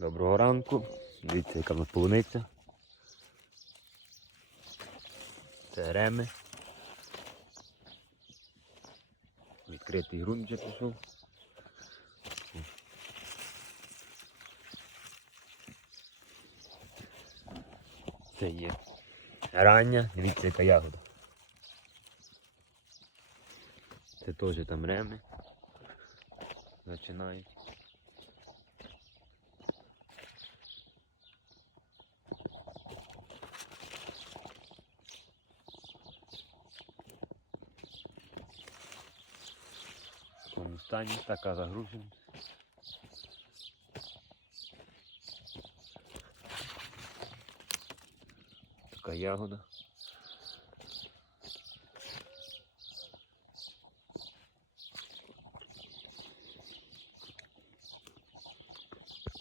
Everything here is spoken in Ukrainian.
Доброго ранку. Дивіться, яка в нас полуниця. Це реми. Відкритий ґрунт вже пішов. Це є рання, дивіться, яка ягода. Це теж там реми. Починають. Такому стані така загружена. Така ягода.